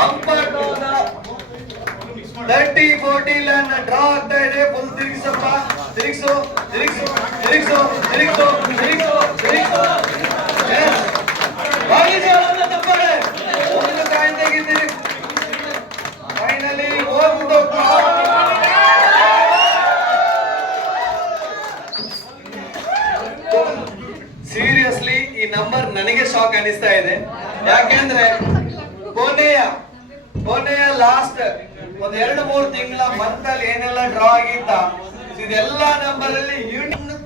Bumper thirty forty land draw ಆಗ್ತಾ ಇದೆ. Full ತಿರುಗಿಸಪ್ಪ. ತಿರುಗಿಸು ತಿರುಗಿಸು ತಿರುಗಿಸು ತಿರುಗಿಸು ತಿರುಗಿಸು ತಿರುಗಿಸು. ಫೈನಲಿ ಸೀರಿಯಸ್ಲಿ ಈ ನಂಬರ್ ನನಗೆ ಶಾಕ್ ಅನಿಸ್ತಾ ಇದೆ. ಯಾಕೆಂದ್ರೆ ಕೊನೆಯ ಕೊನೆಯ ಲಾಸ್ಟ್ ಒಂದ್ ಎರಡು ಮೂರು ತಿಂಗಳ ಮಂತ್ ಅಲ್ಲಿ ಏನೆಲ್ಲ ಡ್ರಾ ಆಗಿತ್ತ, ಇದೆಲ್ಲ ನಂಬರ್ ಅಲ್ಲಿ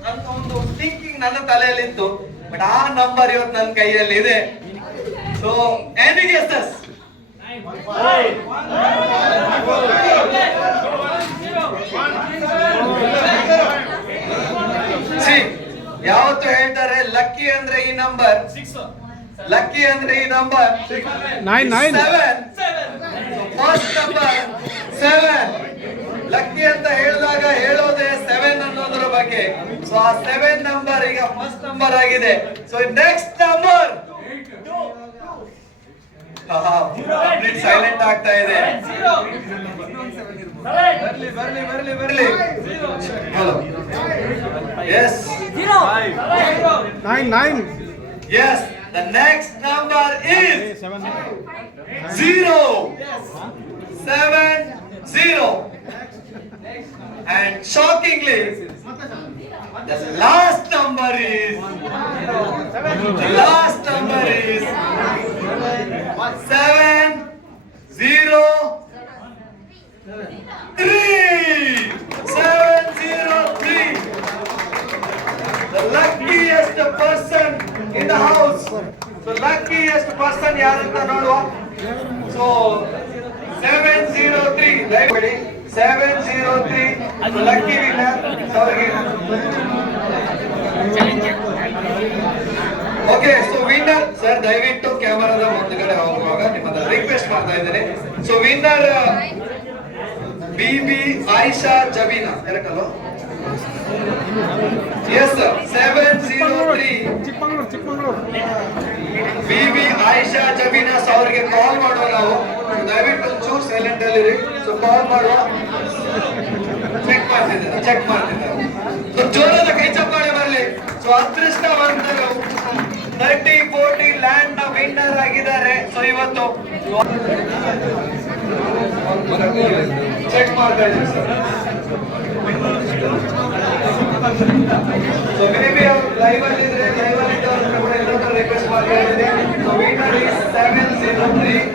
ಅಂತ ಒಂದು ಥಿಂಕಿಂಗ್ ನನ್ನ ತಲೆಯಲ್ಲಿ ಇತ್ತು ಬಟ್ ಆ ನಂಬರ್ ಇವತ್ತು ನನ್ನ ಕೈಯಲ್ಲಿ ಇದೆ ಸೊ ಎನಿ ಸಿ ಯಾವತ್ತು ಹೇಳ್ತಾರೆ ಲಕ್ಕಿ ಅಂದ್ರೆ ಈ ನಂಬರ್ ಲಕ್ಕಿ ಅಂದ್ರೆ ಈ number nine nine seven first number seven lucky ಅಂತ ಹೇಳಿದಾಗ ಹೇಳೋದೇ ಸೆವೆನ್ ಅನ್ನೋದ್ರ ಬಗ್ಗೆ. ಸೊ ಆ ಸೆವೆನ್ ನಂಬರ್ ಈಗ ಫಸ್ಟ್ ನಂಬರ್ ಆಗಿದೆ. ಸೊ ನೆಕ್ಸ್ಟ್ ನಂಬರ್ ಸೈಲೆಂಟ್ ಆಗ್ತಾ ಇದೆ. ಬರ್ಲಿ ಬರ್ಲಿ ಬರ್ಲಿ ಬರ್ಲಿ. Hello yes nine nine Yes, the next number is zero. Seven, zero. And shockingly, the last number is the last number is seven, zero, three. Seven, zero, three. The luckiest person in the house. So luckiest person ಯಾರಂತ ನೋಡುವ so seven zero three ದಯವಿಡಿ. Seven zero three lucky winner ಅವರಿಗೆ. Okay so winner sir ದಯವಿಟ್ಟು ಕ್ಯಾಮರಾದ ಮುಂದ್ಗಡೆ ಹೋಗುವಾಗ ನಿಮ್ಮನ್ನ request ಮಾಡ್ತಾ ಇದ್ದೇನೆ. So winner B B Ayesha Jabina ಎರಕಲ್ವ yes sir seven zero three B Ayesha ಜಬೀನಾಸ್ ಅವರಿಗೆ ಕಾಲ್ ಮಾಡುವ ನಾವು. ದಯವಿಟ್ಟು ಒಂಚೂರು ಸೈಲೆಂಟ್ ಅಲ್ಲಿ ಸೊ ಕಾಲ್ ಮಾಡುವ. ಚೆಕ್ ಮಾಡ್ತಿದ್ದಾರೆ ಚೆಕ್ ಮಾಡ್ತಿದ್ದಾರೆ ಸೊ ಜೋರಾದ ಕೈ ಚಪ್ಪಾಳೆ ಬರಲಿ. ಸೊ ಅದೃಷ್ಟವಂತರು ತರ್ಟಿ ಫೋರ್ಟಿ ಲ್ಯಾಂಡ್ನ ವಿನ್ನರ್ ಆಗಿದ್ದಾರೆ. ಸೊ ಇವತ್ತು ಚೆಕ್ ಮಾಡ್ತಾ ಇದ್ದೀವಿ ಸರ್ ಸೊ ಲೈವ್ ಅಲ್ಲಿ ಇದ್ರೆ number is 703